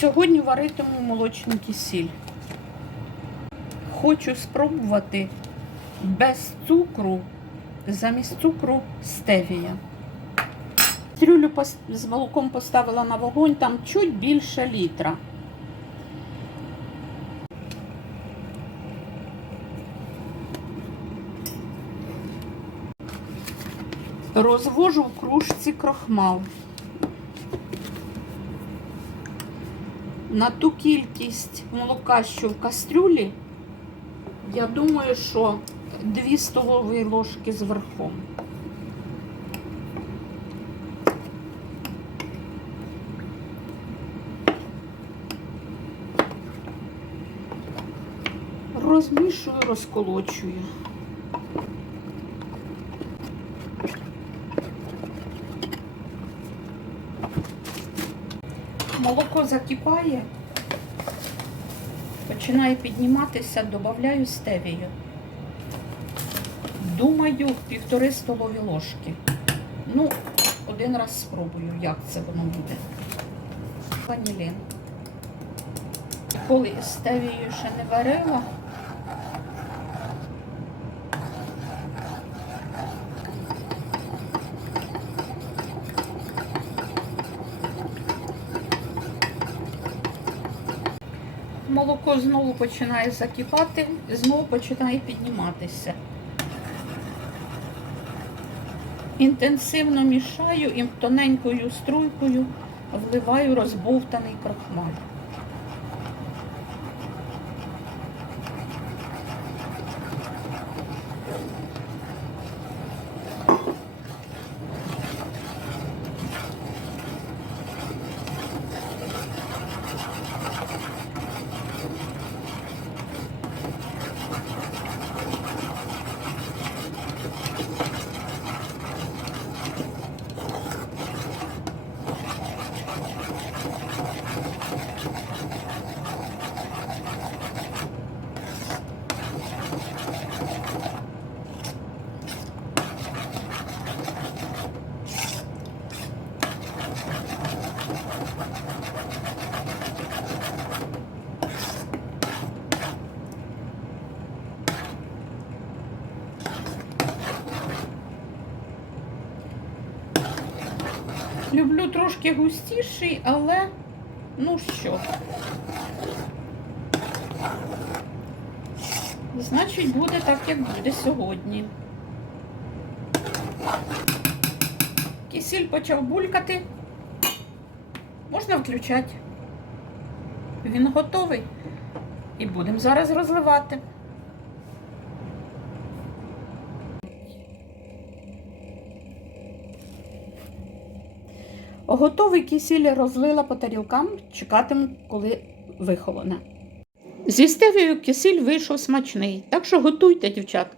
Сьогодні варитиму молочний кисіль. Хочу спробувати без цукру, замість цукру стевія. Трюлю з молоком поставила на вогонь, там чуть більше літра. Розвожу в кружці крохмал. На ту кількість молока, що в кастрюлі, я думаю, що 2 столові ложки з. Розмішую, розколочую. Молоко закипає, починає підніматися, додаю стевію. Думаю, півтори столові ложки. Ну, один раз спробую, як це воно буде. Ванілін. Коли стевію ще не варила, молоко знову починає закипати, знову починає підніматися. Інтенсивно мішаю і тоненькою струйкою вливаю розбовтаний крахмаль. Люблю трошки густіший, але ну що. Значить, буде так, як буде сьогодні. Кисіль почав булькати. Можна включати. Він готовий. І будемо зараз розливати. Готовий кисіль розлила по тарілкам, чекатиму, коли вихолоне. Зі стевією кисіль вийшов смачний, так що готуйте, дівчатка.